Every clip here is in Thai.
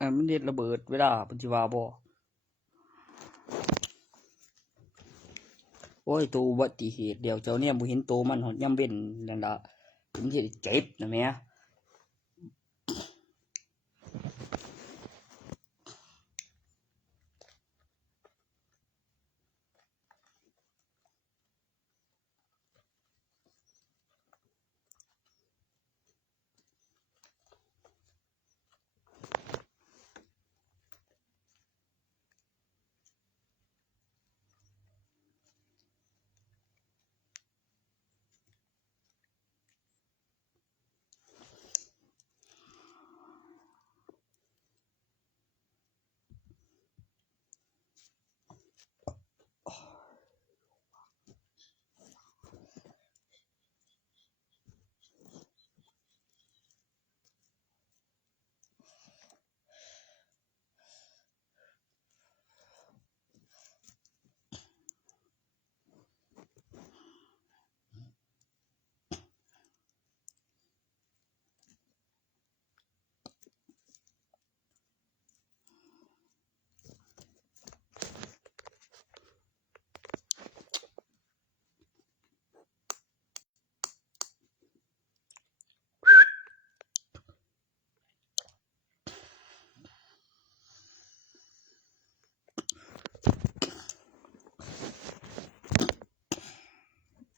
มันเฮ็ดระเบิดเวลาเพิ่นสิว่าบ่โอ้ยตัวอุบัติเหตุเดี๋ยวเจ้าเนี่ยบ่เห็นโตมันฮอดยามเว้นนั่นล่ะมันสิเจ็บนะแม่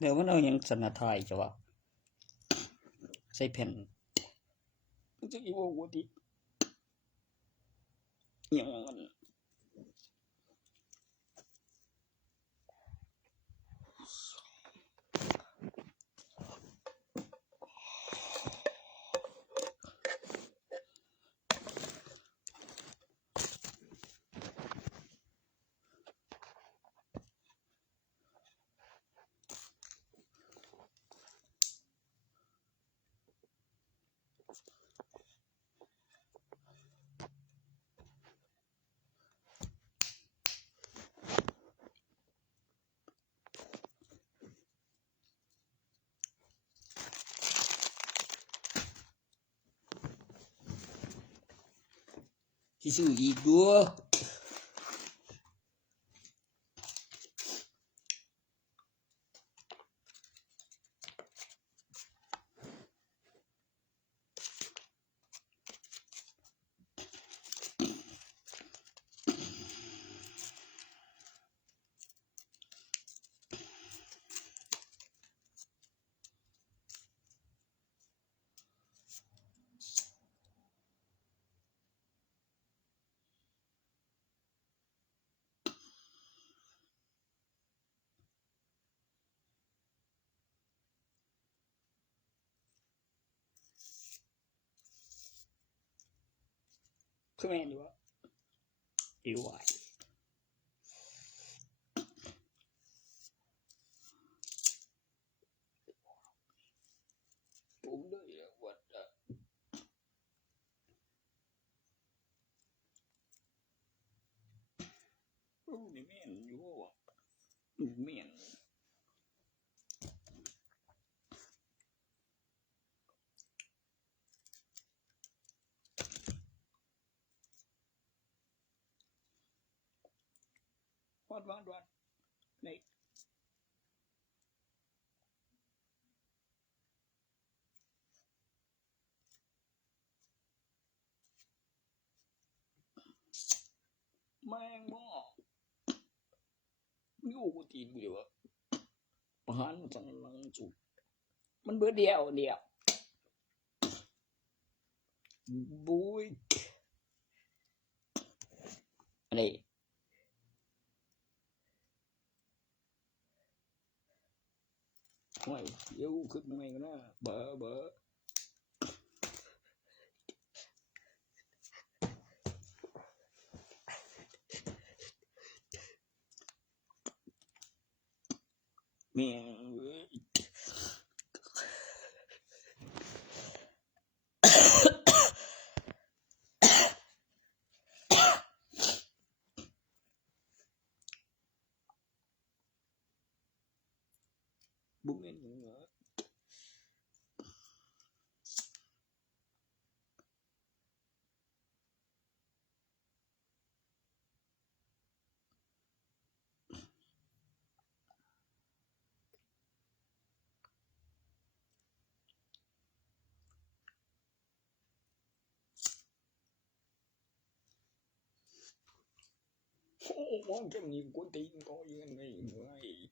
เดี๋ยวมันเอาหยังสนะทายจ้ะว่าใส่แผ่นมันจะอีบ่ปกติอิหยังอันสิซื้ออีกตั่วคือแม่นอยู่ว่าอีหวายผมได้วัดนี่แม่นอยู่ว่าแม่นวัดนี่แม่งบ่อยู่กูตีนกูเดี๋ยวประหารจังลังจุมันเบิดเดียวบุยอันนี้โอ้ยเดี๋ยวขึ้นมาใหม่กันนะเบอแม่งเอ้ยบ่แม่นหยังเหรอ mong cho nhìn của tin coi này người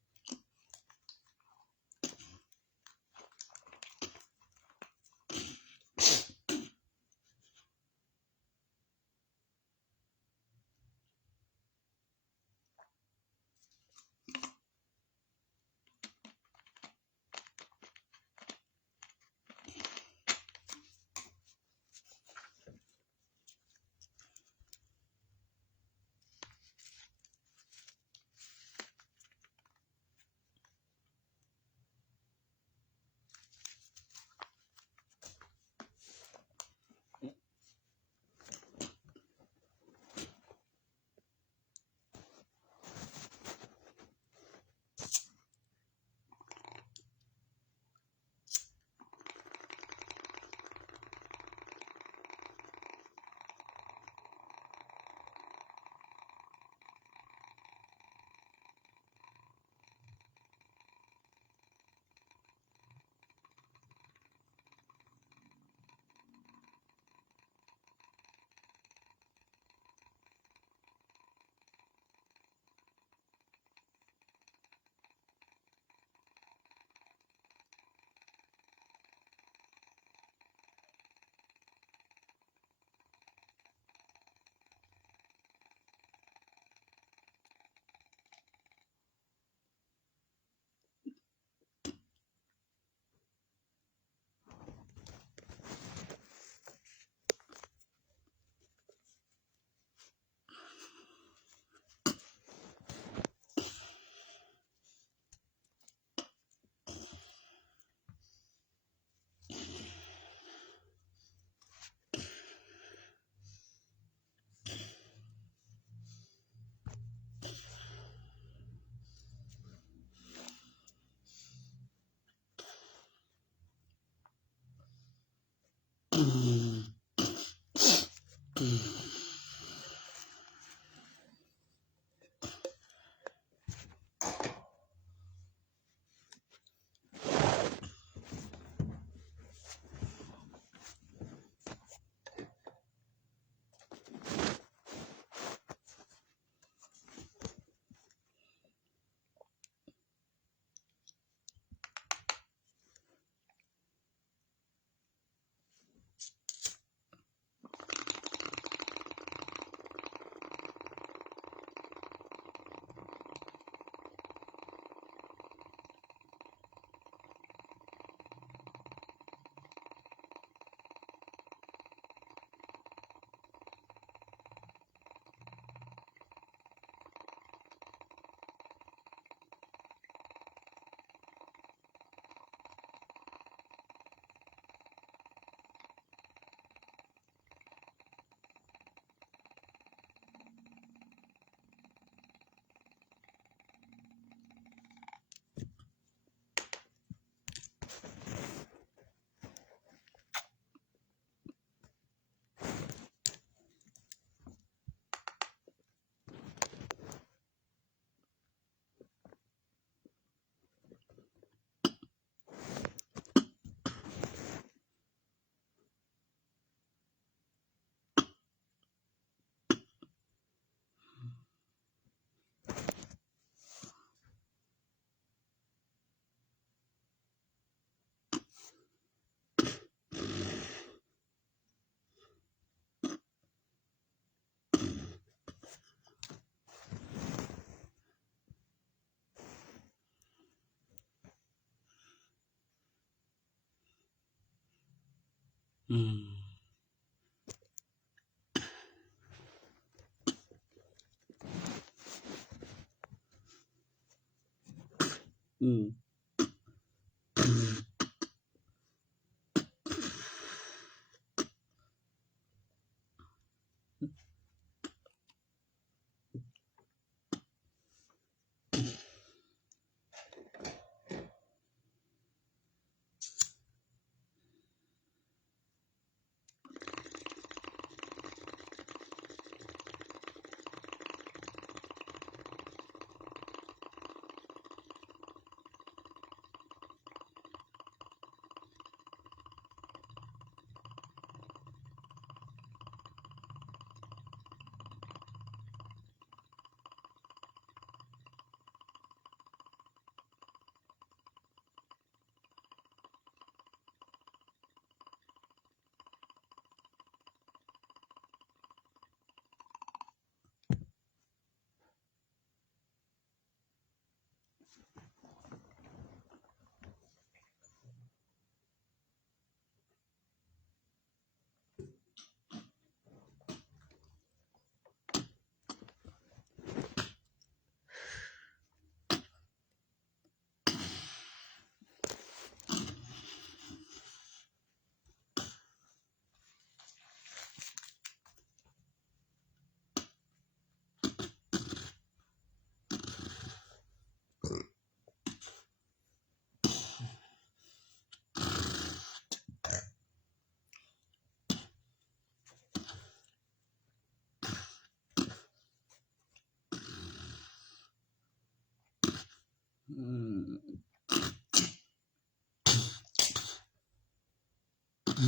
ไ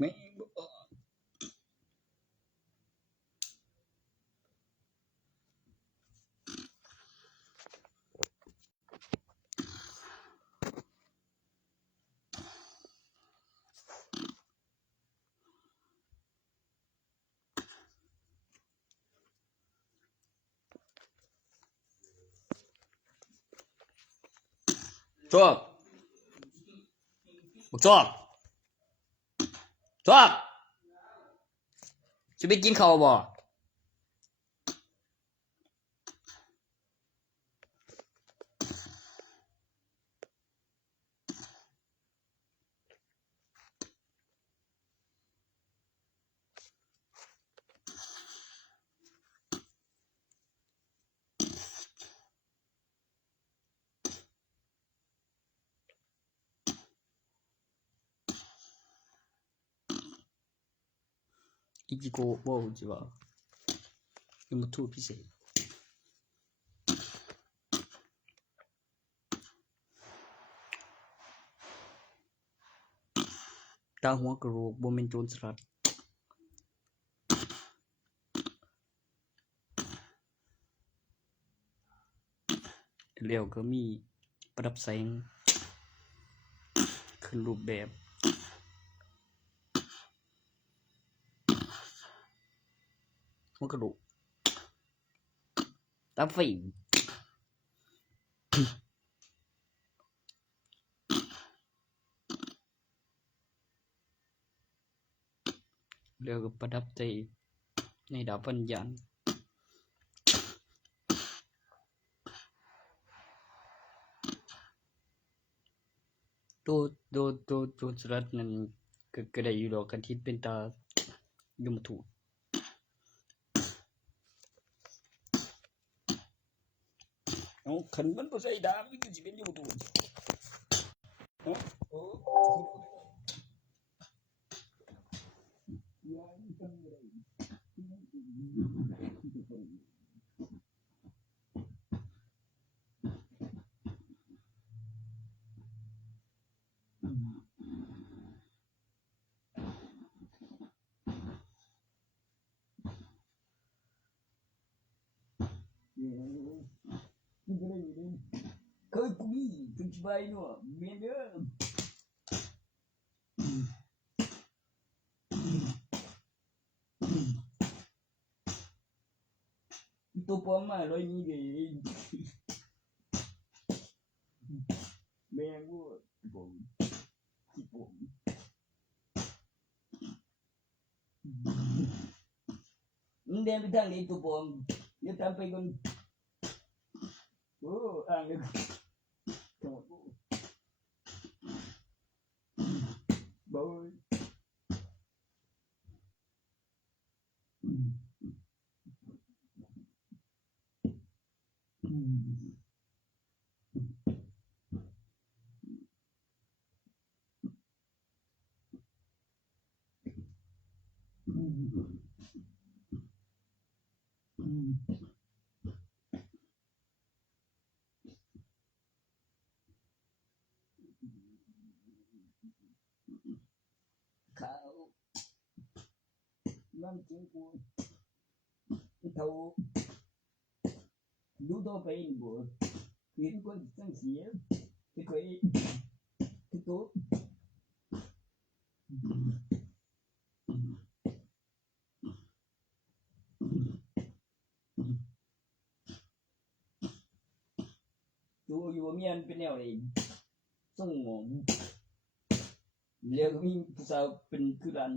ม่จอกบักจอกจอกสิไปกินข้าวบ่อิจิโกะบ่ฮู้จิว่าเป็นวัตถุพิเศษตาหัวกะโหลกบ่แม่นโจรสลัดแล้วก็มีประดับแสงขึ้นรูปแบบหัวกะโหลกตาไฟแล้วก็ประดับในดาวปัญญาณตัวสลัดนั้นก็ได้อยู่ดอกกันที่เป็นตายมทูตเอาคันมันบ่ใส่ดาบมันก็สิเป็นยมทูตโอ้เคยกูมีถึงสิไปเนาะแม่นเด้อตัวปลอมมาเลยนี่เด้แม่งกูผมสิผมมึงเดินไปทางนี้ตัวปลอมเดี๋ยวตามไปก่อนโอ้อ่างเลยบอยข้าวน้ำจิ้มกูเท่าดูต่อไปบ่เห็นคนสังเสียที่เคยที่ตัวตัวอยู่ว่ามีอันเป็นแนวไหนส่งหมองแล้วก็มีผู้สาวเป็นคือรัน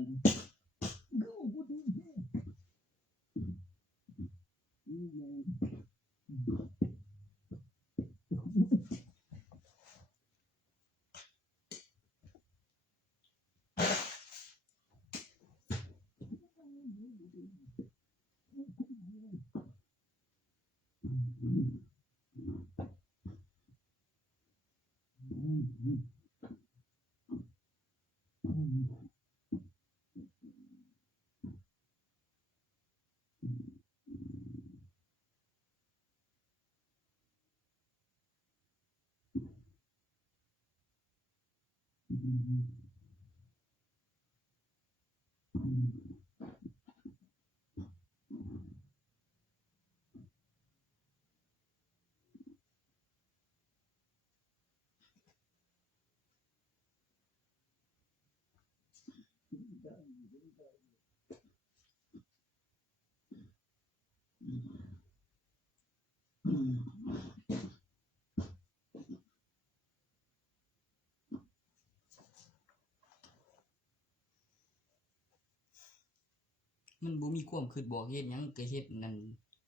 มันบ่มีความคิดบอกเฮ็ดหยังก็เฮ็ดนั่น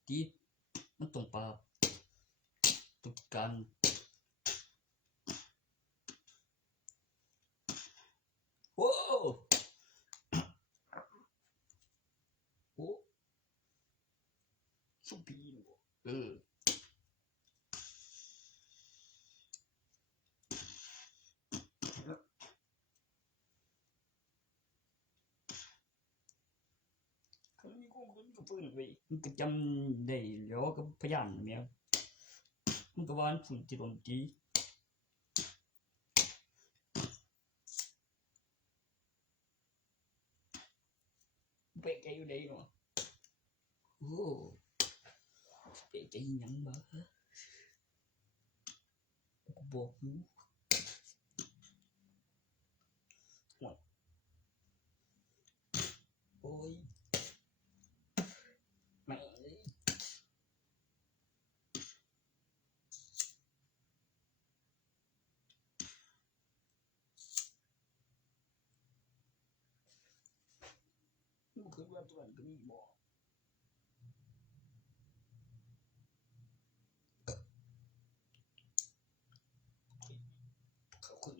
ติมันต้องปรับตุกการโอ้โอ้สุปีนบ่ฟื้นไว้มันก็จำได้แล้วก็พยายามแม่มันก็ว่ามันฟื้นที่ดนตรีเปะใจอยู่ได้เนาะโอ้เปะใจหยังบ่บอกอยู่โอ้ยไม่เลยมันคือว่าตัวนั้นก็มีบ่เขาคือ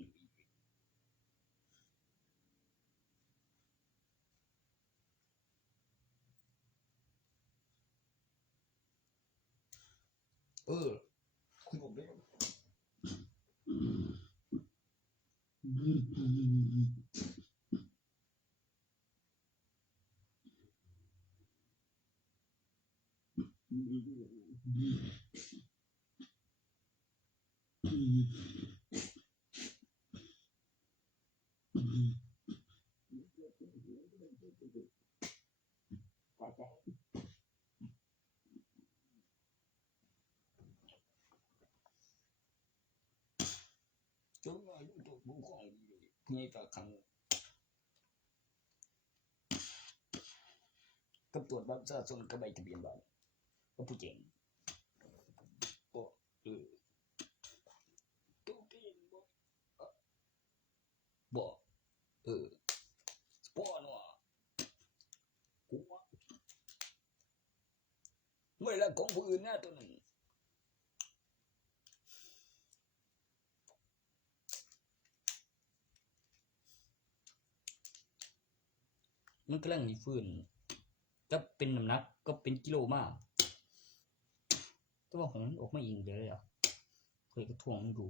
คุยบ่ได้จนว่าอยู่ตัวบ่ของดีเลยนี่ก็ครั้งกับตรวจบัตรประชาชนกับใบทะเบียนบ้านก็ผู้เจ๋งบ่ตัวเก่งบ่บ่บ่เนาะกูว่าไม่ละของผู้อื่นนะตัวนั้นมันกำลังสิฟื้นก็เป็นน้ำหนักก็เป็นกิโลมาแต่ว่าของออกมาเองเด้อเคยก็ทวงอยู่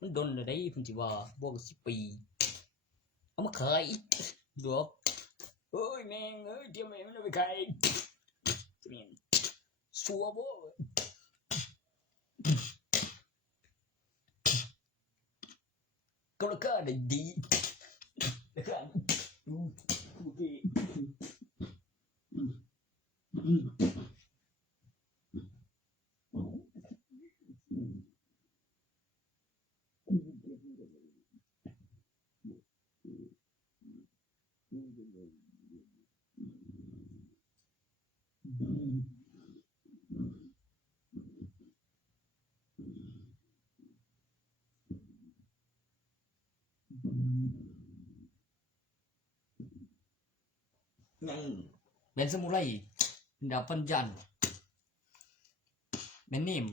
มันดนแล้วได้เพิ่นสิว่าบ่10 ปีเอามาขายดอกเอ้ยแม่งเอ้ยเดี๋ยวแม่มันเอาไปขายจะแม่นสัวบ่ก็ราคาได้ดีราคาโอเคยังเป็นสมุไรดาบปัญจันแม่นนิ่ม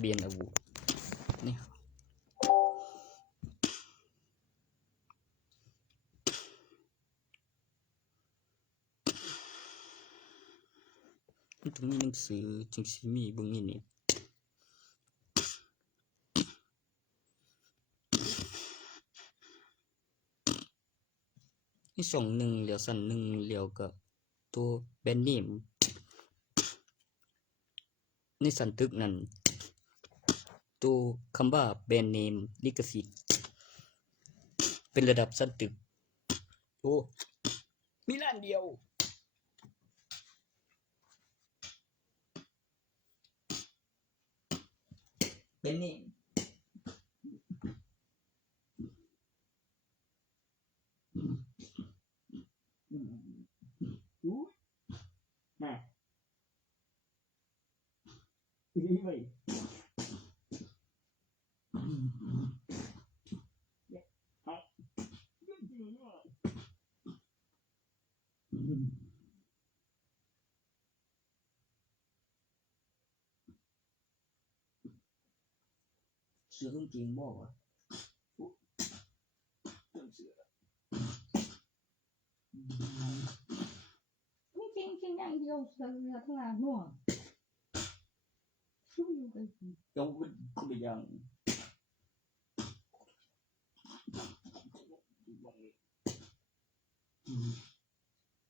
เบียนอาวุธนี่มันต้องมีหนังสือจึงสิมีเบิ่งนี่นี่นี่ส่ง1เหลียวสั่น1เหลียวก็ตัวแบรนด์เนมในสันตึกนั้นตัวคำว่าแบรนด์เนมลิขสิทธิ์เป็นระดับสันตึกโอ้มีร้านเดียวแบรนด์เนมน่ะนี่เว้ยเสื้อกางเกงบ่วะเสื้อไม่จริงจริงอย่างเดียวเสือทั้งหลายหัวช่วยอยู่ไป ยกตัวอย่าง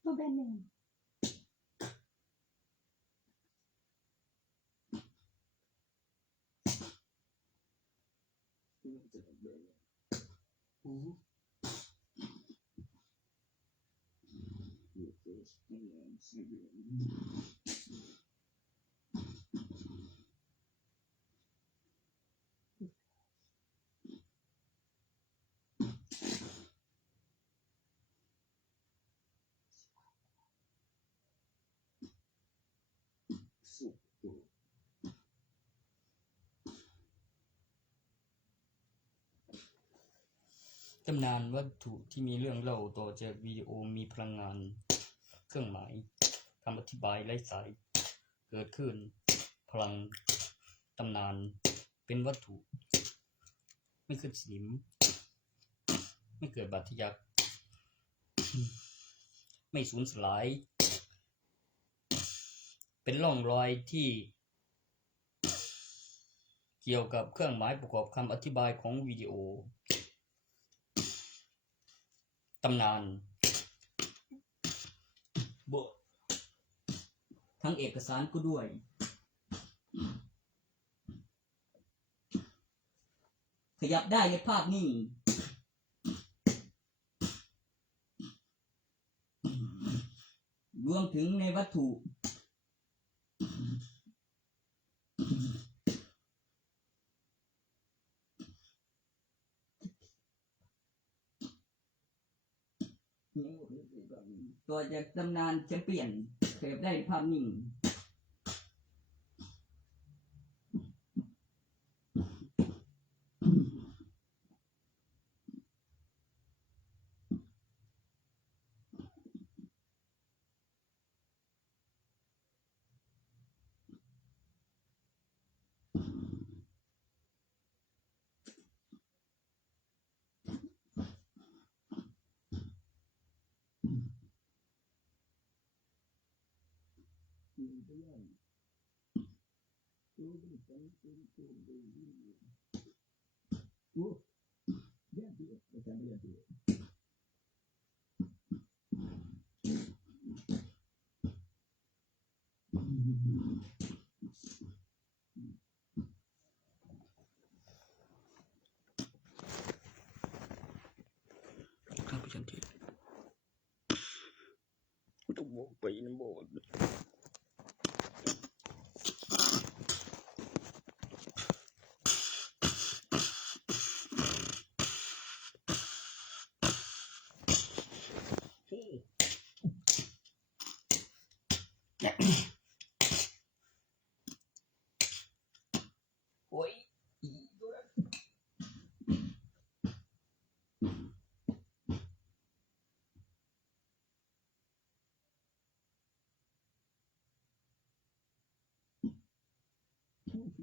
ตัวแบรนด์เนมตำนานวัตถุที่มีเรื่องเล่าต่อจากวิดีโอมีพลังงานเครื่องหมายคำอธิบายไร้สายเกิดขึ้นพลังตำนานเป็นวัตถุไม่ขึ้นสนิมไม่เกิดบาดทะยักไม่สูญสลายเป็นร่องรอยที่เกี่ยวกับเครื่องหมายประกอบคำอธิบายของวิดีโอตำนานบททั้งเอกสารก็ด้วยขยับได้ในภาพนิ่งรวมถึงในวัตถุตัวจากตำนานแชมเปี้ยนขยับได้ในภาพนิ่งครับพี่จันทีต้องบอกไปนะบอกโอ้ย มี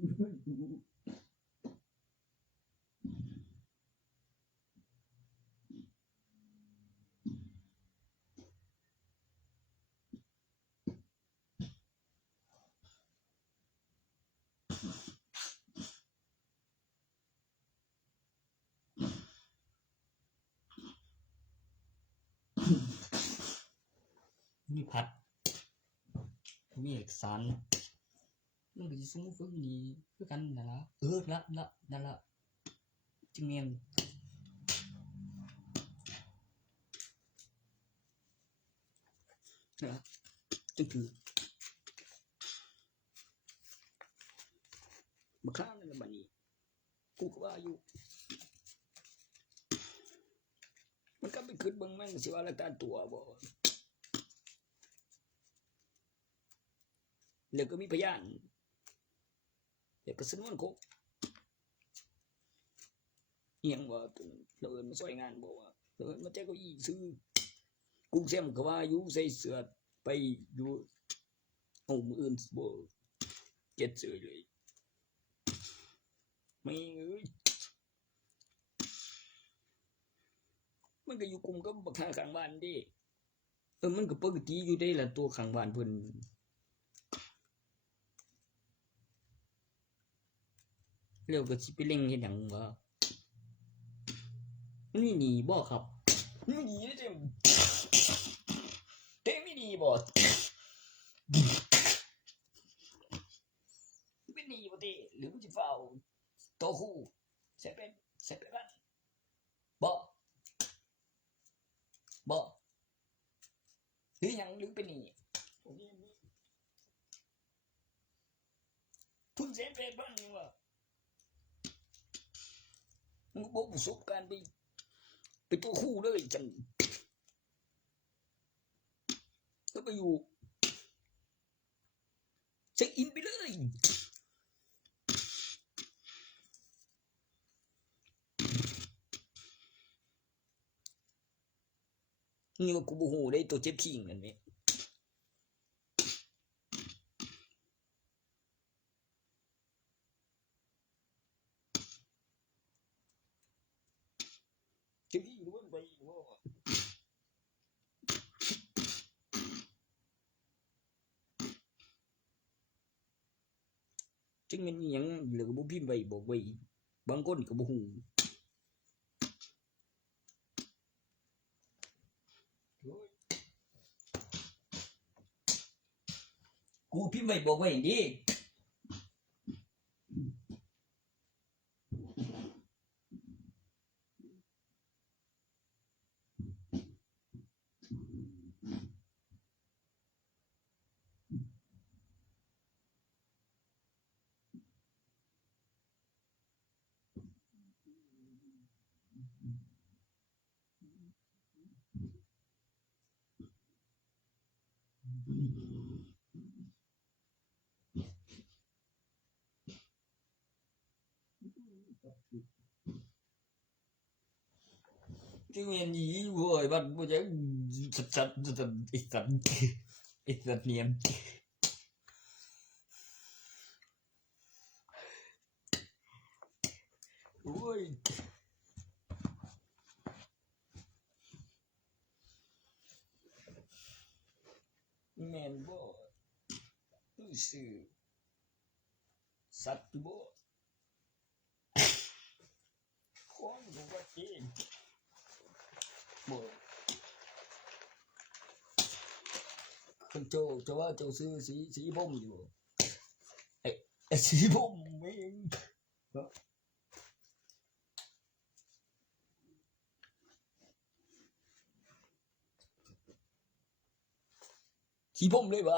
พัดมีเอกสารมันก็จะสมมุติว่ามีคือกันนั่นละละนั่นละจึงเงียนนะจึงคือบักข้างนั่นบัดนี้กูก็ว่าอยู่มันก็ไปขึ้นเบิ่งมันสิว่าละตาตัวบ่เดี๋ยวก็มีพยานเดี๋ยวก็สนวนคงเอียงว่าเราเอินมาช่วยงานบอกว่าเราเอินมาแจ้งเก้าอี้ซื้อกุ้งแซมก็ว่าอยู่ใส่เสื้อไปอยู่เอามืออื่นบ่เจ็ดเสื้อเลยไม่เอ้ยมันก็อยู่กลุ่มก็บักข้างบ้านดิมันก็ปกติอยู่ได้ละตัวข้างบ้านเพิ่นเรียกก็สิไปเล่งเฮ็ดหยังวะนี่หนีบ่ครับนี่หนีเต็มเต็มไม่หนีบ่ไม่หนีบ่ติหรือมันสิเฝ้าโตคู่ใส่เป็นกันบ่หรือหยังหรือเป็นหนีทุนเสียเป็นบ้านนี่วะมึงบอกประสบการณ์ไปตัวคู่เลยจังแล้วก็อยู่เช็คอินไปเลยนี่ว่ากูโมโหได้ตัวเจ็บขิงนั่นไหมเจ็บขิงล้วนไปว่าจึงมันยังเหลือบุพิมพ์ไปบอกไว้บางคนก็บ่ฮู้กูพิมพ์ไปบอกไว้ดิจึงมันยีเว้ยบัดบ่จะสัดอีสัตว์เนียนโอ้ยแม่นบ่รู้สึกสัตว์บ่ของดูว่าเองบ่คนโจจะว่าเจ้าซื้อสีผมอยู่ไอ้สีผมเองสีผมเลยบ่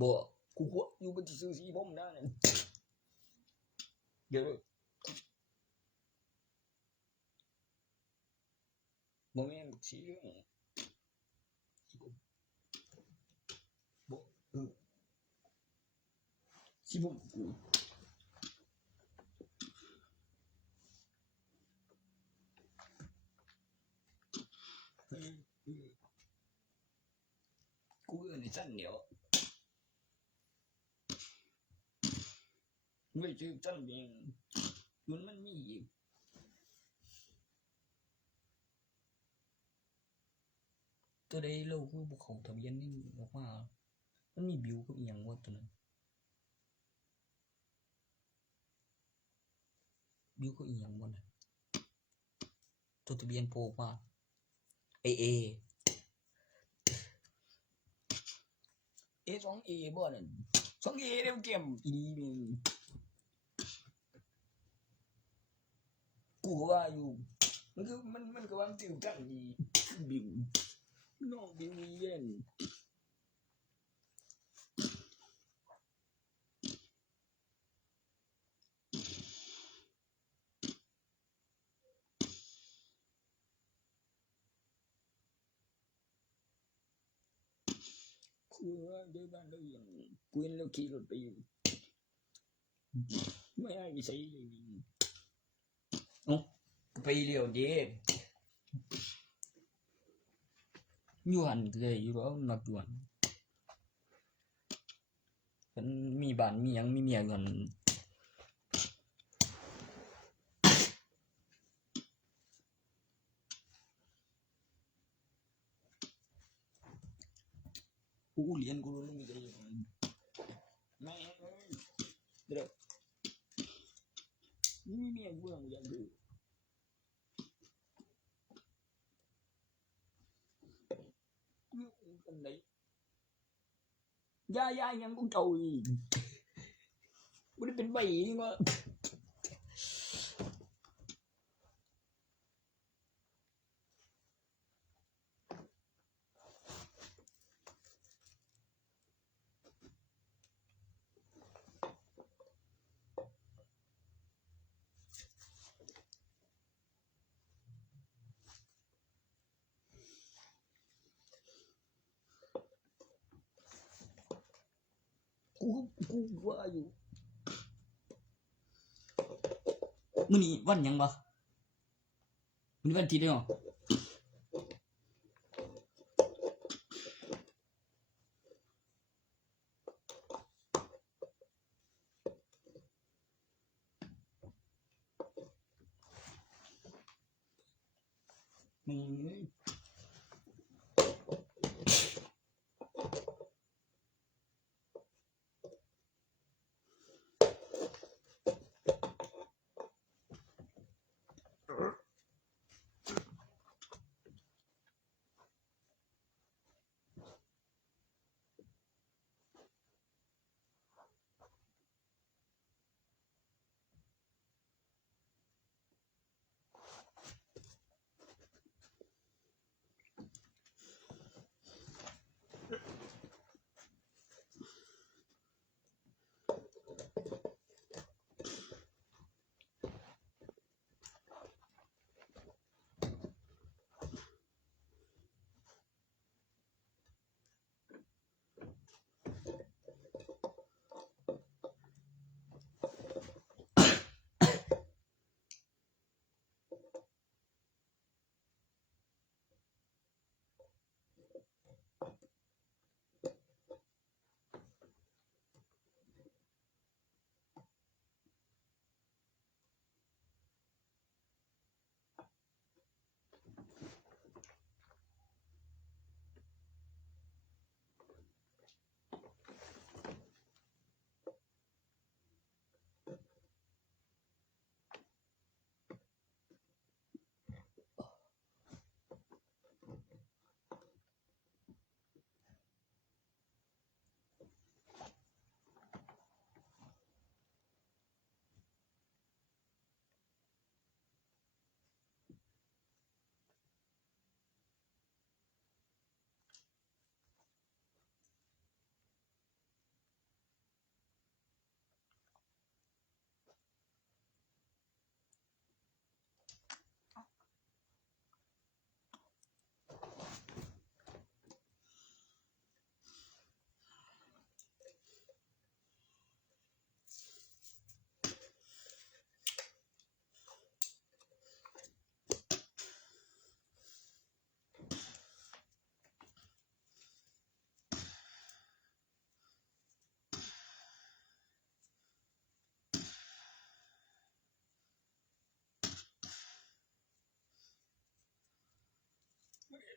บ่กูว่าอยู่บ่สิซื้อสีผมนะนั่นเดี๋ยวบ่แม่นสีเหลืองบ่สีผมกูกูเอิ้นไอ้สั้นเหนียว ไม่ชื่อจันเองมันมีอีกตัวใดเราคือบ่เข้าทะเบียนนี่ออกมามันมีบิวกับอีหยังบ่ตัวนั้นบิวกับอีหยังบ่น่ะตัวทะเบียนโผล่มาAA A2A บ่นั่น 2A เด้อเกมอีนี่กูก็ว่าอยู่มันคือมันก็ว่ามันติวกันดีบิวน้องบิวมีเย็นกูว่าเดี๋ยวบ้านเราอย่างกูเห็นเราขี่รถไปอยู่ไม่ให้ใช้ไปเลี้ยวเด้อยู่หันเลยอยู่แล้วนักด่วนมันมีบ้านมีหยังมีเมียกันกูเรียนกูรู้มีใจแม่เด้อมีเมียกูอยากดูกันไหนยายังกูเจ้าอีกบ่ได้เป็นใบนี่ว่ากูว่าอยู่มื้อนี้วันหยังบ่มื้อนี้วันอาทิตย์เด้อ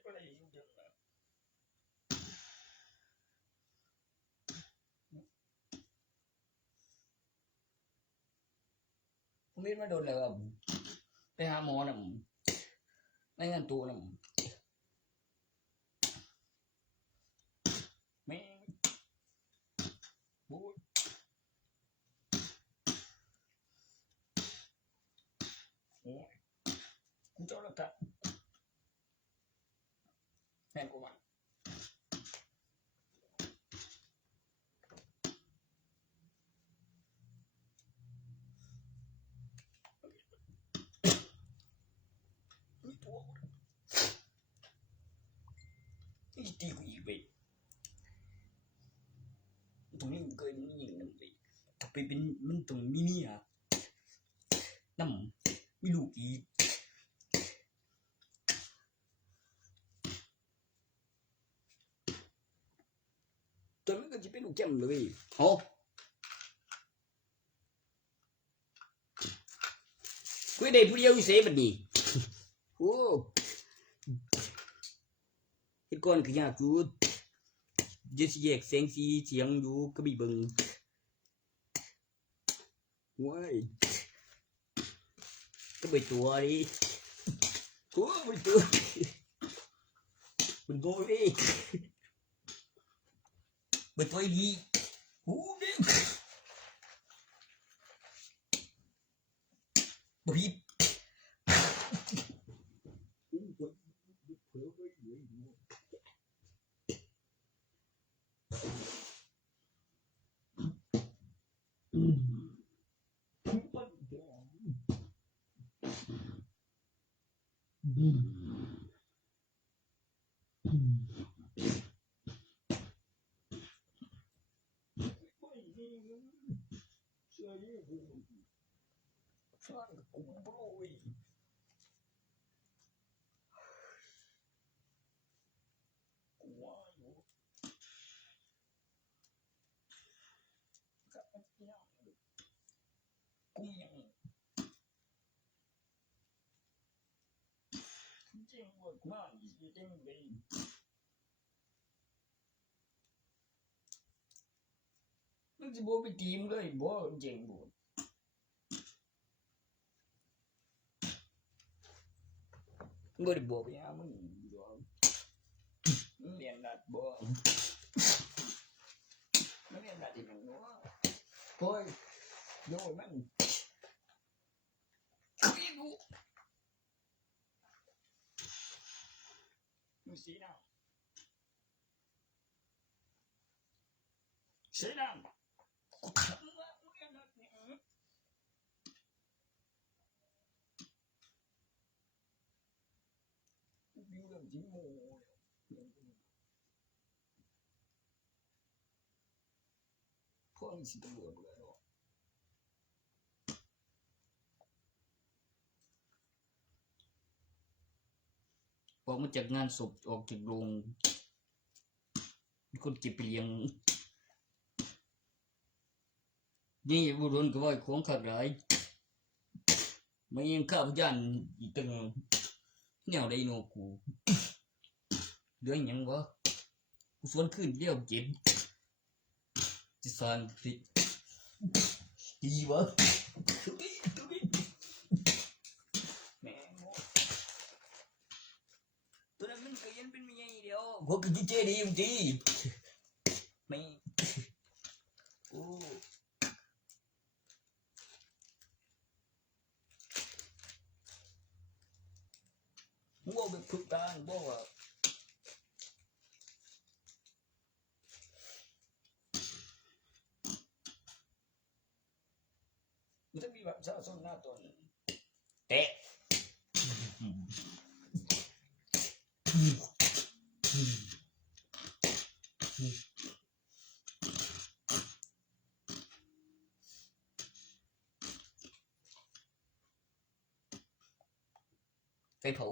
อะไรอยู่เดิมผมไม่มาโดนเลยครับไปหาหมอนะไม่งั้นตัวนะไม่โอ้ยโอ้ยกูเจ้าละกันแม่กูมันมีตัวนี่ตีกูอีกไปตรงนี้มันเกินนี่อย่างนึงไปถ้าไปเป็นมันตรงนี้นี่อ่ะน้ำไม่รู้อีกตอนนั้นก็จะเป็นลูกแก้มเลยโอ้คุยได้ผู้เดียวอยู่เสียบัดนี้โอ้เฮ็ดก่อนคือยากอยู่จะสิแยกแสงสีเสียงอยู่ก็มีเบิ่งว้ายก็ไปตัวดิโอ้ไปตัวมันโง่ดิไปตัวดีโอ้เด้งบ่ผิดกุ้งยังจริงว่ามาอีกจริงเลยมันจะบ่ไปทีมเลยบ่เจ๋งบ่บ่ได้บ่ไปหามึงบ่มึงเรียนรัดบ่มึงเรียนรัดที่มันบ่โอ้ยโยมันขี้กูมึงสีน้ำสีน้ำกูทำว่ามึงเรียนรัดเนี่ยกูอยู่เรื่องจริงโม่พวกนี้สิตำรวจบ่ได้หรอกออกมาจากงานศพออกจากโรงมีคนเก็บไปเลี้ยงนี่บุรุษก็ว่าของขาดหลายไม่ยังข้าวยันอีกตึงแนวใดโนกูเรื่องหยังวะกูสวนขึ้นเลี้ยวเจ็บจะสานสิดีวะแม่โมตัวนั้นมันก็ยังเป็นไม่ใหญ่เดียวพวกกินเจดีอยู่ดีไม่โอ้มึงบอกแบบทุกทางบอกว่ามันจะมีแบบชาชนหน้าตนเตะไฟเผา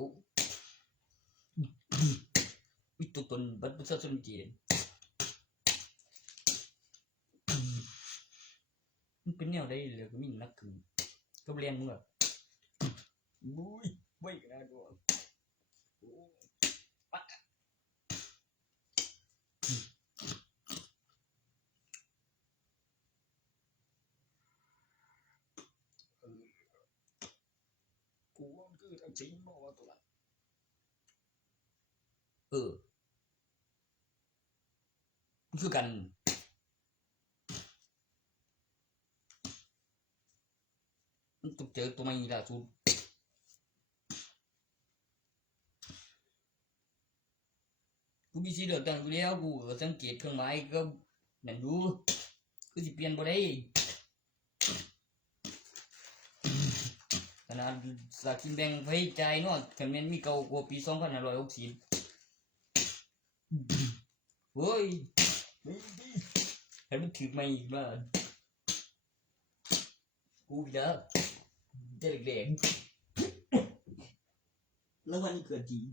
มีตัวตนบัตรประชาชนจีนมันเป็นแนวใดเลยก็มีนักขึ้นก็เรียนมึงแบบบุ้ยไม่กันนะกู จังซี่บ่ว่าตัวนั้นคือกันมันต้องเจอตัวใหม่ล่ะสุดกูมีสิเลือกตั้งอยู่แล้วกูก็สังเกตเครื่องหมายก็นั่นอยู่คือสิเปลี่ยนบ่ได้ขนาดสลากกินแบ่งไว้จ่ายเนาะคันแม่นมีเก่ากว่าปี2560เฮ้ยให้มันถึกใหม่อีกบ้ากูอีกแล้วเด็กๆแล้ววันนี้เกิดจริง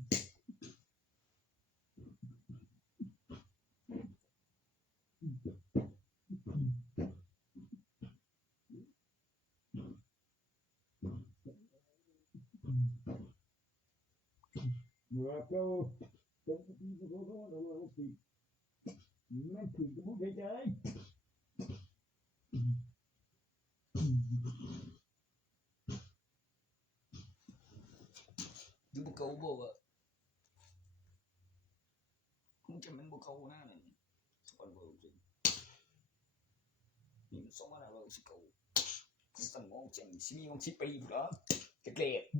Morocco, don't you think you're going to want to see? Man, keep the movie, guys. อยู่บ่เก่าบ่ว่าคงจะมันบ่เก่านะนั่นก่อนบ่จริงนี่มัน2519คุณตั้งมองจังสิมีของ10 ปีพุ่นล่ะเด็กๆ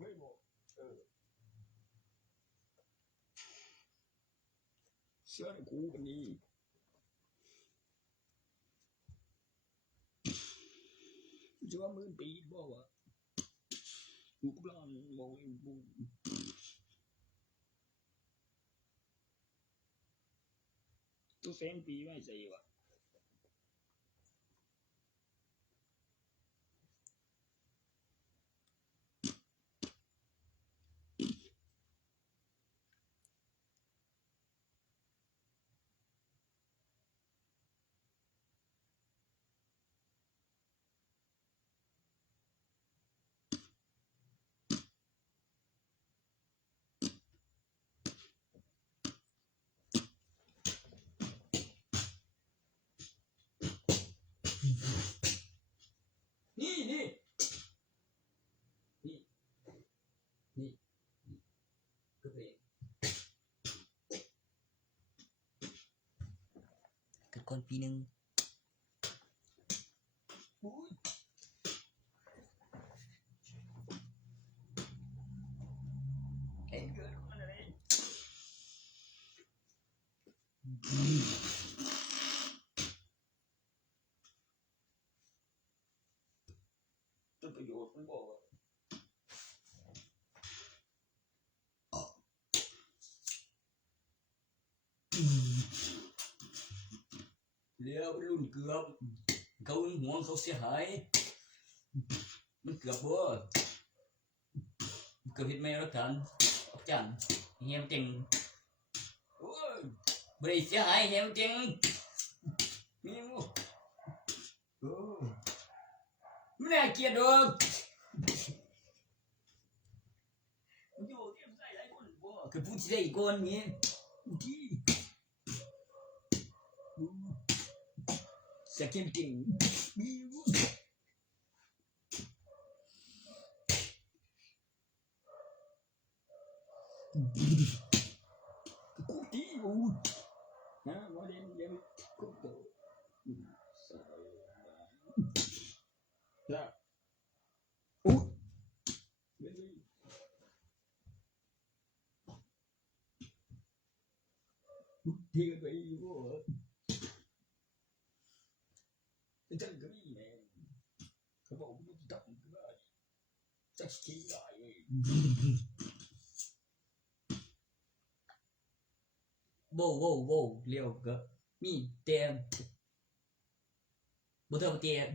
ไม่บอกเชื่อในกูกันนี้จะว่ามือปีบอกว่ากูกำลังมองกูตัวแสนปีไม่ใช่วะนี่ก็เป็นเกิดก่อนปีนึงเกิดก่อนอะไรประโยชน์มันบอกว่าเลี้ยวรุ่นเกือบเขาห่วงเขาเสียหายมันเกือบบ่เกือบเฮ็ดไม่แล้วกันอาจารย์เฮียจริงโอ้ยบ่ได้เสียหายเฮียจริงมีบ่โอ้ไม่น่าเกลียดดอกอยู่ที่ใส่หลายคนบ่คือผู้ที่ได้ก่อนนี่ที่สักจริงมีบ่กูตีบ่นะบ่ได้เรียนกูโตละอู้ที่กันไปบ่จังก็มีแม่เขาบอกว่าจะทำก็ได้จะขี้ได้โว้เลี้ยวก็มีเต็มบ่เท่าเต็ม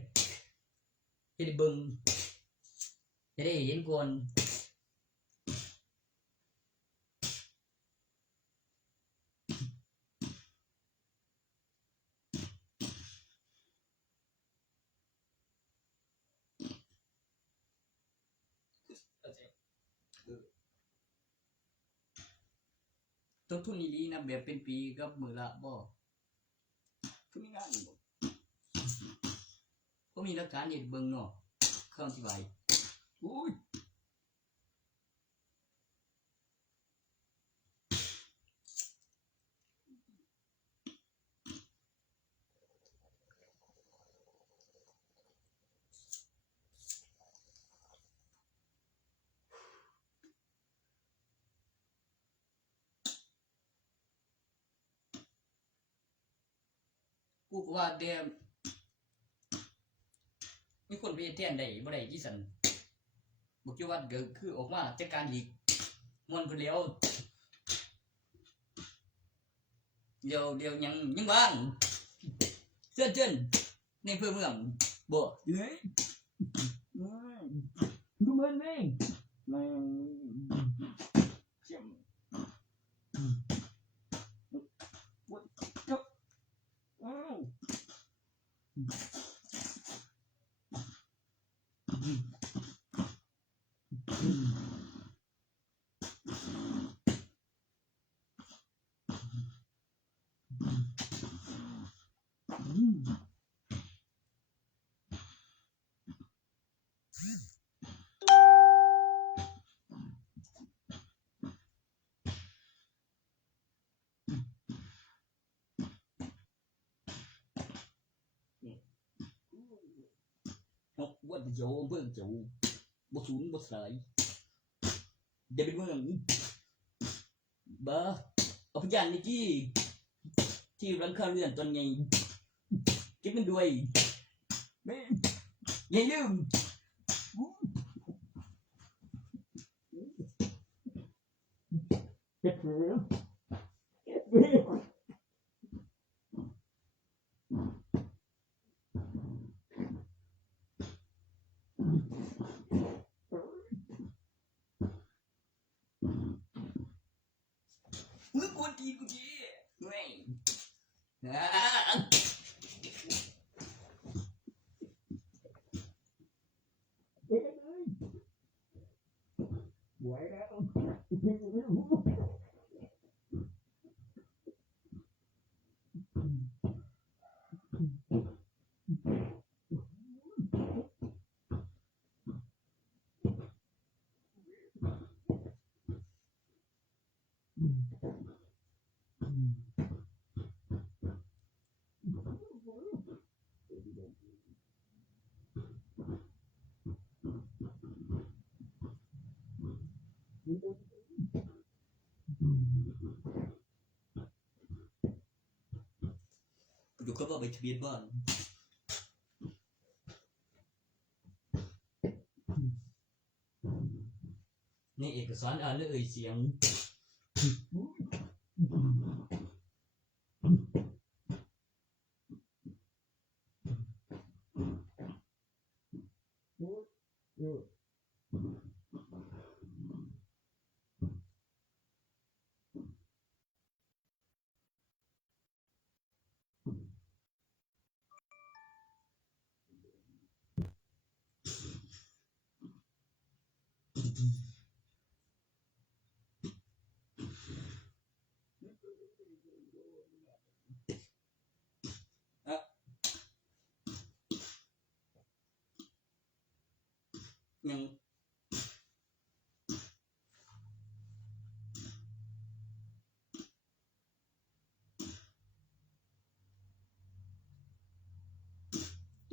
เฮ็ดเบิ่งจะได้เห็นก่อนต ต้นทุนอีหลีนะแบบเป็นปีกับมื้อละบ่คือมีงานบ่บ่มีหลักฐานเฮ็ดเบิ่งเนาะคำอธิบายอุ้ยกูก็ว่าแต่มีคนไปเฮ็ดแทนได้บ่ได้ที่ซั่นบ่คิดว่าก็คือออกมาจัดการอีกม่วนพุ่นแล้วเดี๋ยวยังบ้างเชิญในอำเภอเมืองบ่เฮ้ย ดูมันเองมันเจ็บปวดจับอ้าวว่าเดี๋ยวเบิ่งเจ้าบ่สูญบ่สายเดี๋ยวเป็นเมืองบ่เอาพยานนี่ที่หลังคาเรือนตอนใหญ่เก็บมันด้วยแม่อย่าลืมเจ็บเลยมึงกวนตีนกูดิเว้ยไหวแล้วอยู่ก็บ่ไปทะเบียนบ้านในเอกสารอ่านเลยเสียง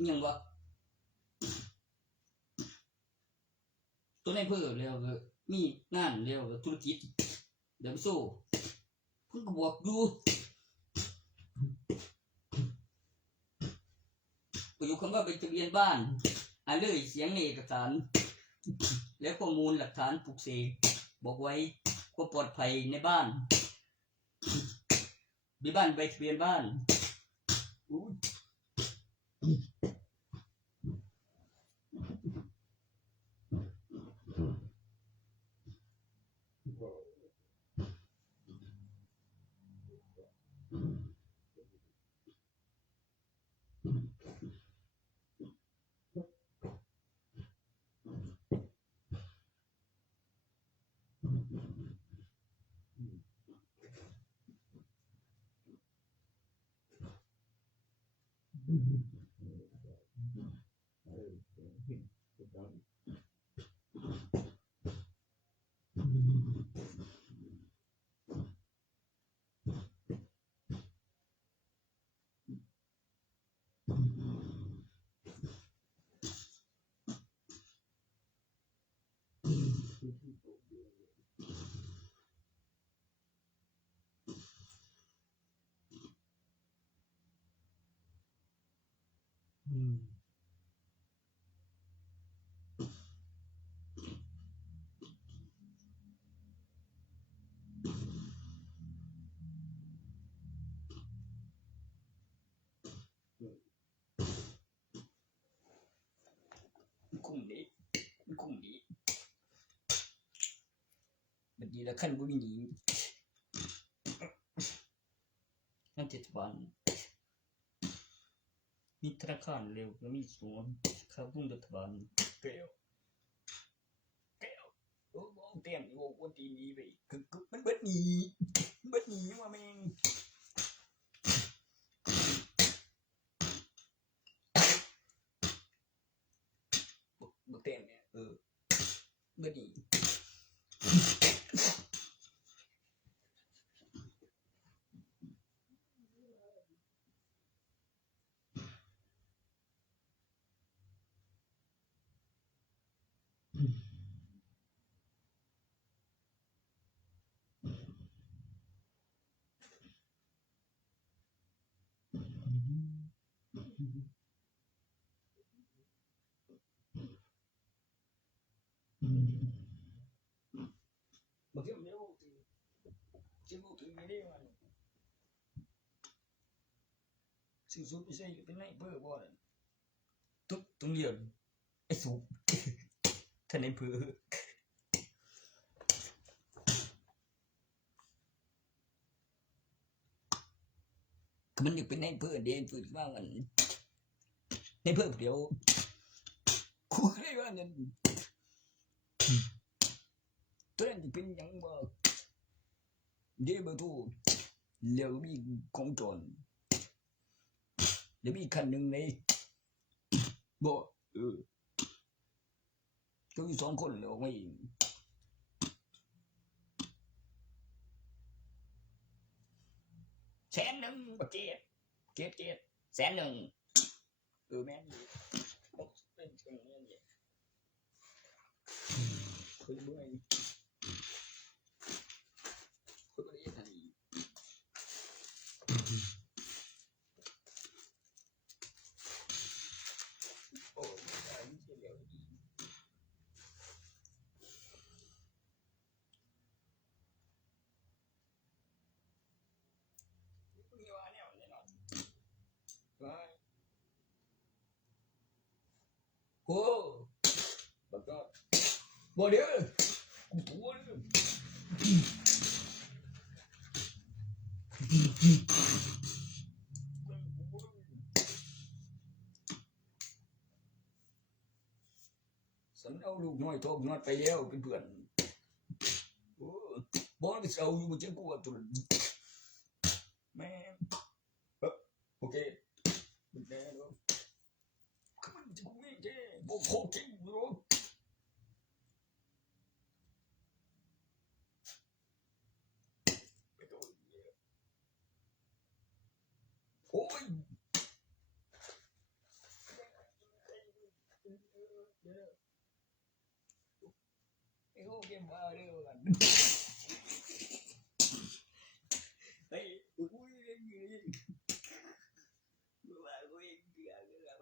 ยังวะตัวในเพื่อแล้วก็มีงานแล้วก็ธุรกิจเดี๋ยวไปสู้คุณก็บอกอยู่ประโยคคำว่าไปทะเบียนบ้านอ่านเลยเสียงในเอกสารและข้อมูลหลักฐานปลุกเสกบอกไว้ความปลอดภัยในบ้านมีบ้านไปทะเบียนบ้าน คุ้มนี้มันคุ้มนี้บัดนี้แล้วคันบ่มีหนี้นั่นเทศบาลมีธนาคารเร็วก็มีศูนย์ข้าวรุ่งรัฐบาลแก้วบ่เต็มอยู่ว่าตีนี้ไปคือมันเบิดหนี้ว่าแม่งบ่เต็มเนี่ยเบิดหนี้บ่เต็มเร็วสิบ่ถึงไม่ได้มันสิ่งสุดไม่ใช่เป็นนายอำเภอบ่นั่นต้องเรียนไอ้สุท่านนายอำเภอก็มันอยู่เป็นนายอำเภอเด้ฝึกว่ากันนายอำเภอเดียวคู่ได้ว่านั่นตัวนั้นสิเป็นหยังบ่เดี๋ยวบ่ทูแล้วมีของโจรแล้วมีคันหนึ่งในบ่ก็มี2คนออกมาเอง100,000บ่เก็บ100,000แม่นอยู่เป็นจังนั้นนี่คือบ่ให้คือบ่ได้ทันทีโอ้ได้ยินเสียงแล้วดีมีว่าแนวแน่นอนโอ้บักก็บ่เด้อกูตัวเด้อสันเอาลูกน้อยโทบนอดไปแล้วเป็นเพื่อนโอ้บ่ได้เอาอยู่บ่เจ็บปวดตัวแม่โอเคมันแน่เนาะคือมันจะกูวิ่งแค่บ่พอจริงเนาะโอ้ยไอ้โง่เกมบ้าเด้อกันเฮ้ยกูเล่นอยู่นี่กูว่ากูเองเดือดแล้ว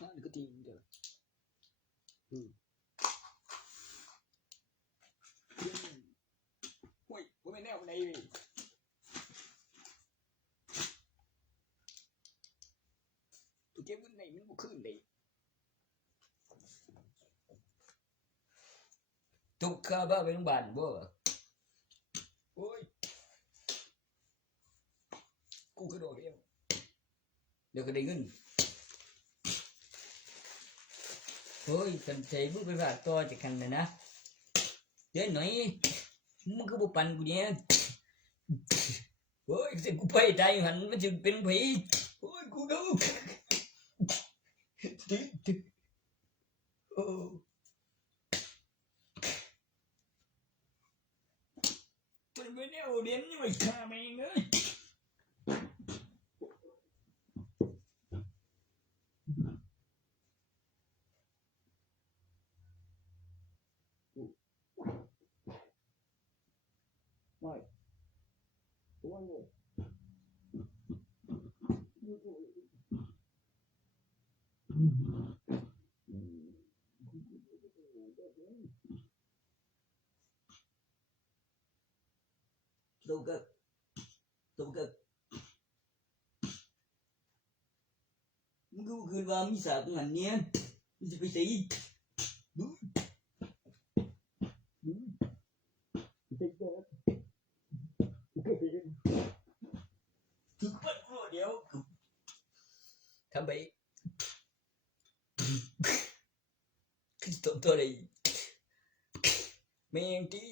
นี่ก็จริงเด้อโอ้ยบ่แม่นแนวไหนตัวเก็บเงินไหนมันบ่คืนได้ทุกข้าบ้าไปโรงพยาบาลบ่โอ้ยกูกระโดดเองเดี๋ยวก็ได้เงินโอ้ยคันใจมึงไปฝากต่อจากกันนะเดี๋ยวหน่อยมึงก็บ่ปันกูเนี่ยโอ้ยสิกูไปได้หันมันจะเป็นผีโอ้ยกูดูโอ้มันไม่ได้โอเดียนยังไม่ฆ่าแม่งเลยไม่ตัวเนี่ยđâu cơมึงคืนว่ามีสาของหันเนี่ยมึงจะไปใส่ถึงปัดกูเดี๋ยวทำไปคือตัวอะไรแม่งที่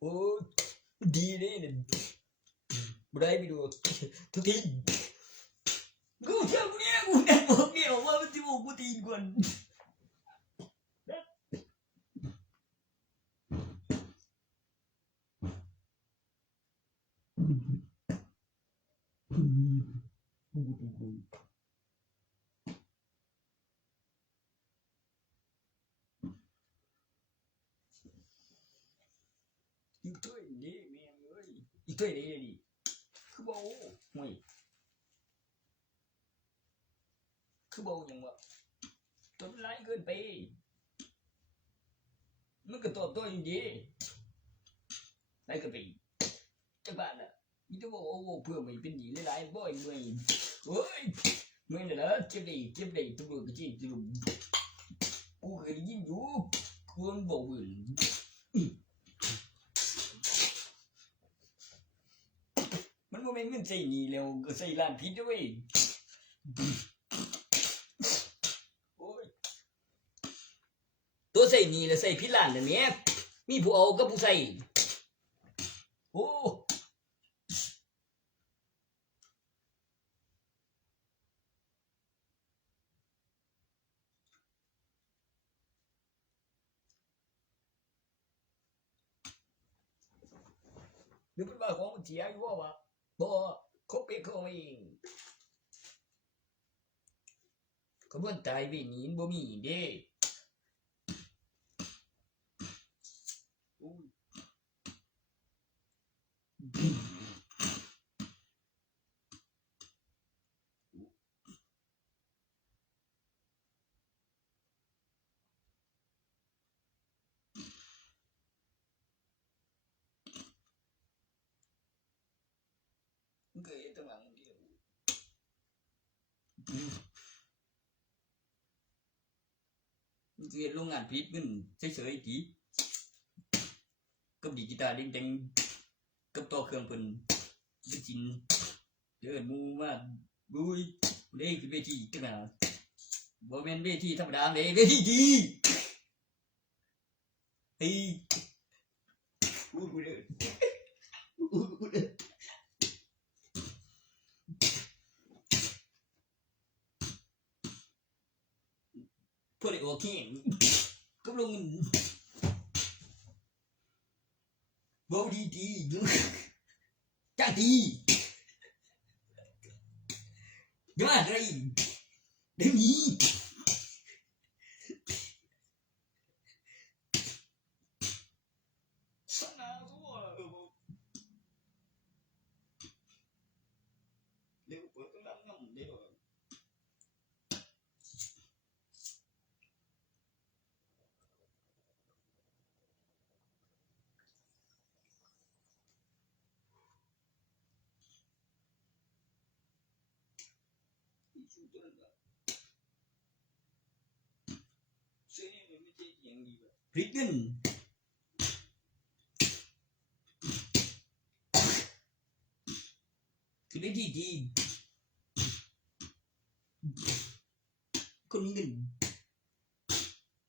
โอ้ดีเลยเนี่ยบ่ได้ไปดูทุกทีกูเชื่อกูเนี่ยกูแน่บอกเนี่ยว่ามันจะบอกกูตีก่อนอีกถ้วยนี่แม่งเอ้ยอีกถ้วยนี่ดิคือบ่ห่วยคือบ่ยังวะตัวมันร้ายเกินไปมันก็ตอบตัวอย่างดีไรก็ไปจังบ้านน่ะมีแต่ว่าโอ้เพื่อไม่เป็นดีหลายๆบ่อยเมื่อยโอ้ยเมื่อยน่ะเหรอเจ็บได้ตำรวจก็จี้ตำรวจกูเคยได้ยินอยู่คนบอกว่ามันบ่แม่นเงินใส่หนี้แล้วก็ใส่ร้านผิดเด้อเว้ยโอ้ยตัวใส่หนี้แล้วใส่ผิดร้านน่ะแหมมีผู้เอากับผู้ใส่โอ้หรือเป็นว่าของมันเสียอยู่บ่วะบ่เขาเป็นเขาเองเขาบ่ตายไปหนีบ่มีเด้โอ้ยมึงเคยเฮ็ดตั้งหลังเดียวมึงเคยเฮ็ดโรงงานผลิตเงินเฉยๆติกับดิจิตาลเด้งๆกับต่อเครื่องเพิ่นสิกินเดินหมู่มาบุยเด้คือเวทีจังน่ะบ่แม่นเวทีธรรมดาเด้เวทีดีเฮ้ยกูเด้อพวกไอ้โอเคกับลงบ่ดีจังดีอย่ามาได้เดี๋ยวนี้สนาตัวเดี๋ยวเปิดตั้งน้ำเดี๋ยว สู้ตัวนั้นเสียมันไม่ใช่อย่างนี้ว่ะพลิกเงินคือได้ดีคนมีเงิน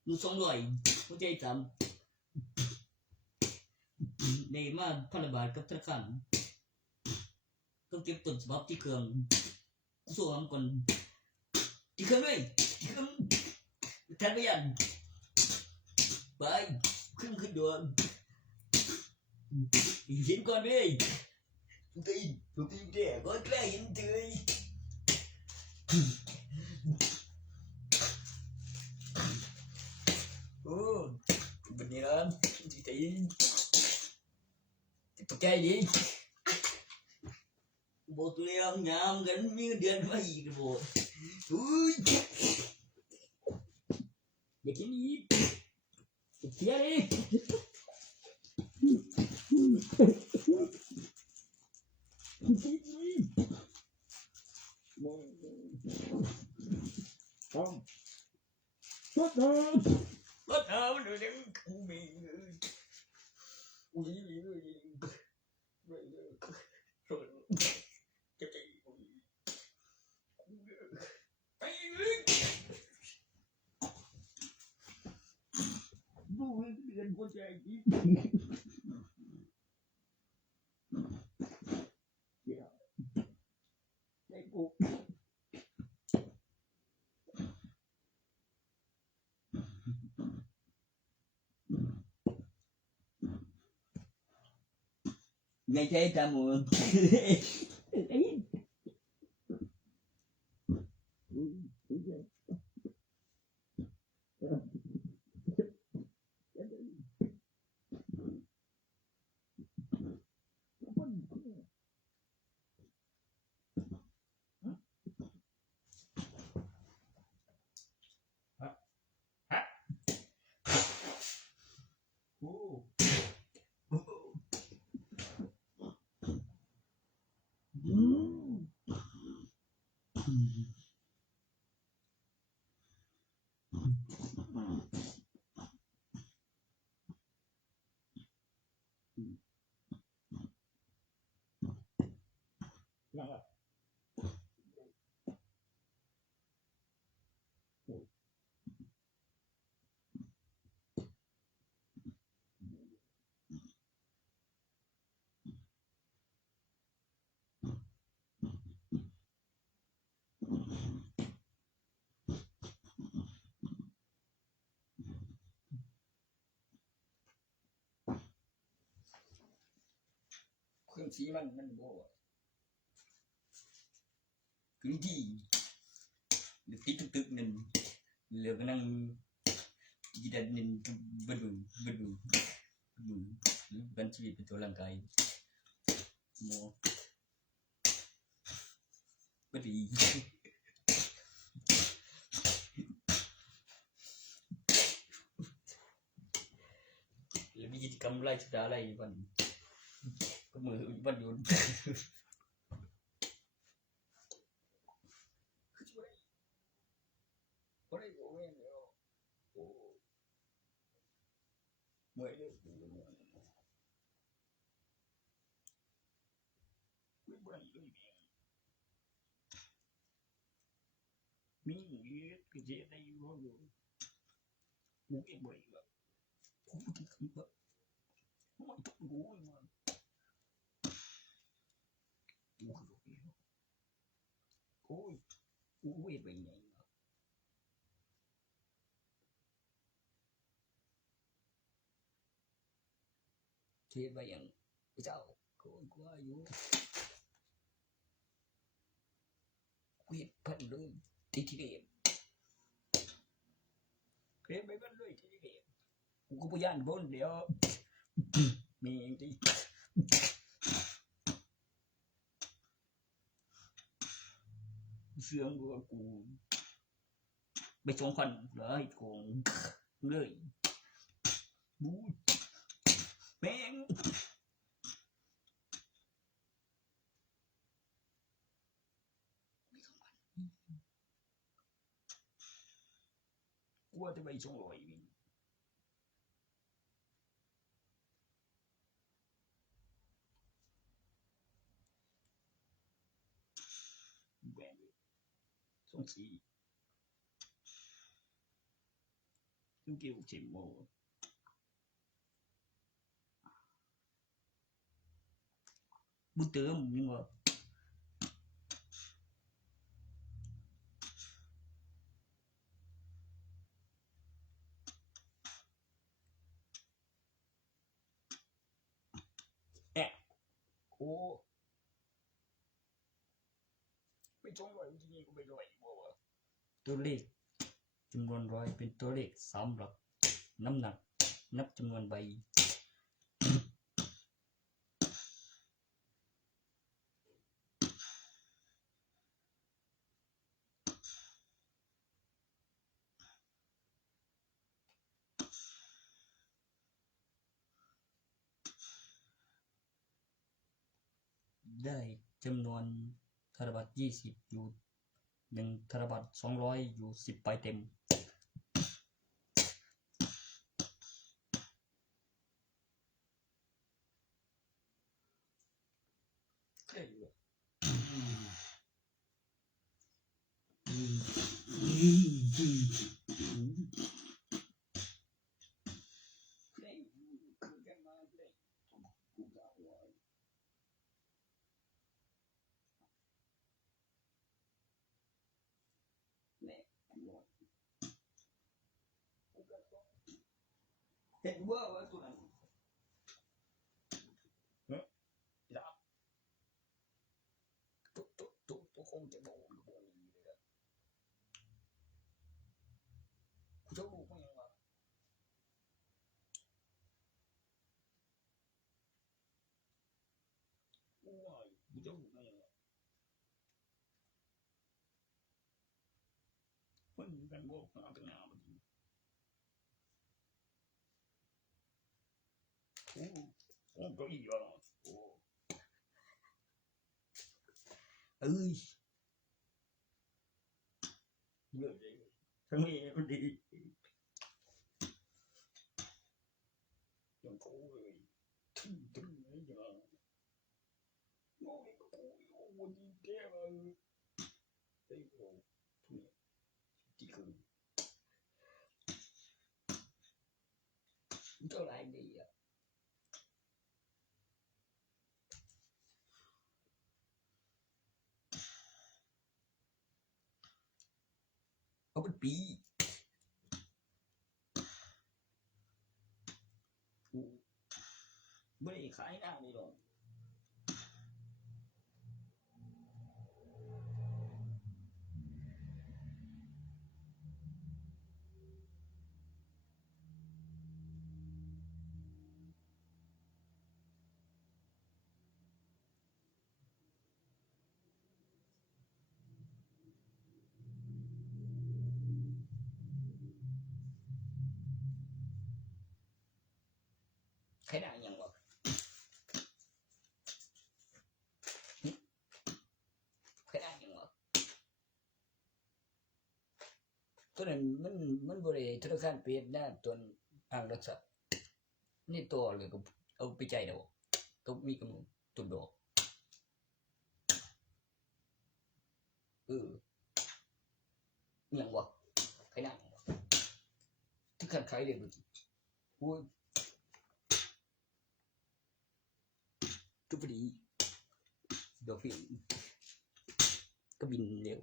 ดู200หัวใจจำในมาพันบาทกับธนาคารต้องเก็บต้นฉบับที่เครื่องกูส่งก่อนที่เครื่องเลยที่เครื่องแทนไปยันไปขึ้นด่วนเห็นก่อนเลยตีแด่ก่อนแกล้เห็นเถยโอ้บัดนี้นะตกใจดิบอกตัวเองงามกันมีเดือนมาอีกบอกอุ้ยอย่าคิดอีกเสียดิWhat the? What now? Nó đang cứu mình. Ui. Rồi. Chạy. Vui đừng có chạy đi. Chạy cô. Ngày chơi ta mùa Khuyên chíมันบ่คือที่ติดตึกๆนั่นแล้วก็นั่งยีดันนี่บึ้งกันชีวิตเป็นตัวร่างกายบ่บ่ดีแล้วมีกิจกรรมไล่สัปดาห์อะไรวันก็มือวันหยุดmới được mình biết cái gì đây có rồi cũng cái bậy vậy cũng cái gì vậy mọi thứ cũng mà ôi ôi bệnh này thế vậy anh sao con quá vô quyết phận luôn thì điểm thế mấy vấn đề thì điểm cũng có gian vốn để mình đi sướng của cụ bây trong phần đấy còn người bú bén กลัวจะไป200อีกแหวน24ซึ่งเกี่ยวชิมโมบุเติมยังว่าโอ้ไป200จริงๆก็ไป100บ่ว่าตัวเลขจำนวน100เป็นตัวเลขสำหรับน้ำหนักนับจำนวนใบได้จำนวนธนบัตร20อยู่1ธนบัตร200อยู่10ใบเต็มเห็นว่าตัวนั้นตัวคงจะบอกบ่มีเลยกูจะรู้มั้ยว่ากูจะรู้มั้ยว่ามันกันบ่หาตั้งนานโอ้ก็อีกแล้วโอ้เอ้ยเยอะเลยทั้งนี้มันดียังโง่เลยถึงเลยอย่างโง่เลยก็โง่วันนี้แก้เลยไอ้โง่ทุกที่คือเท่าไรดีอ่ะเอาเป็นปีไม่ได้ขายหน้านี่หรอกขายหน้าอย่างวะขายหน้าอย่างวะตัวนั้นมันบริธนาคารเปลี่ยนหน้าตัวอ่างรักษานี่ตัวเลยก็เอาไปใจเดี๋ยวก็มีกำหนดตัวดอกอย่างวะใครนั่งวะที่ขันใครเดี๋ยวโอ้ยจุ๊บดีดอกฟินก็บินเร็ว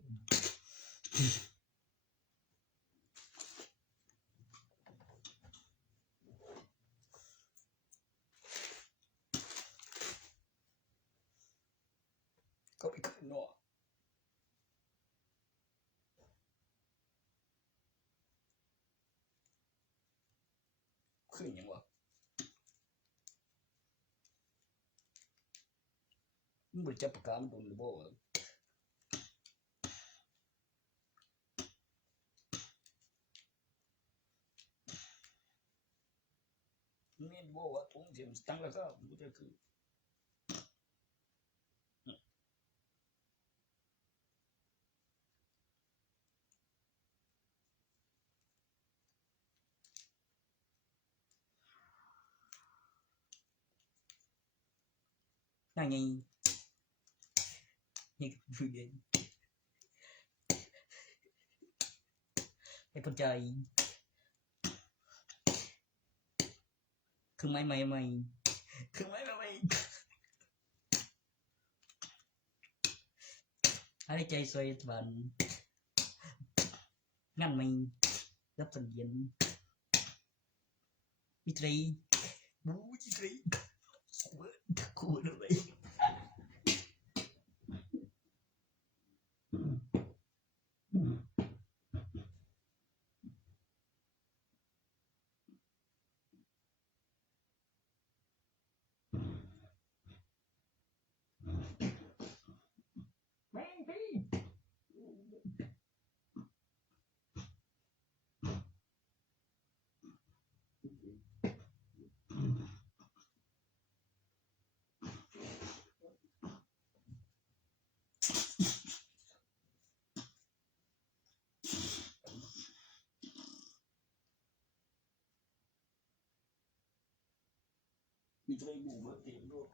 ก็ไปขึ้นนอกขึ้นอย่างวะมึงบริจาคประกันโดนหรือเปล่ามึงเห็นบอกว่าทุ่งเสียมตั้งแล้วก็มึงจะคือ hai ngàyนี่คือเองให้คนใจคือไม้คือไม้อะไรใจสวยบันงั้นไม่รับสัญญาณมีตรีบูจิตรีกูเลยมีตรีบูมาเต็มโลก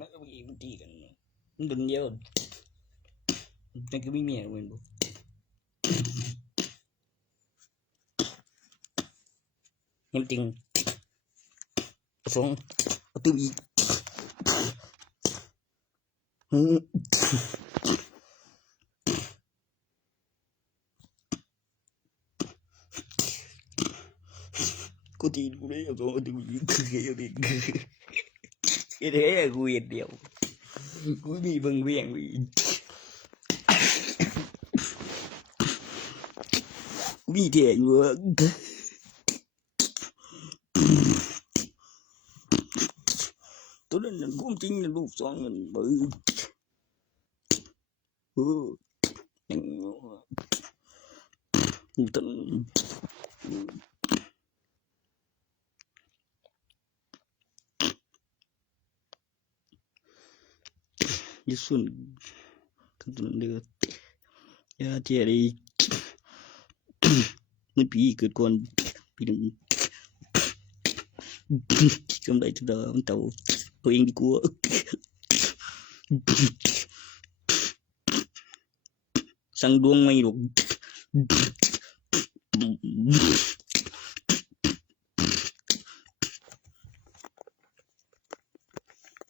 มันก็มีมันตีกันมันดึงเยอะมันก็ไม่มีอะไรเหมือนบุยังจริงสองประตูอีกกูตีกูเลยสองประตูอีกเยอะดิcái thế là quyền điều cuối bị vâng quyền bị bị thể nữa tôi nên cũng chính là lúc xong mình bự tình như xuân không tuần được ya chia đi mình bị quiệt con bị đừng trong đây chúng ta tàu tôi đi cua sang đuông mây được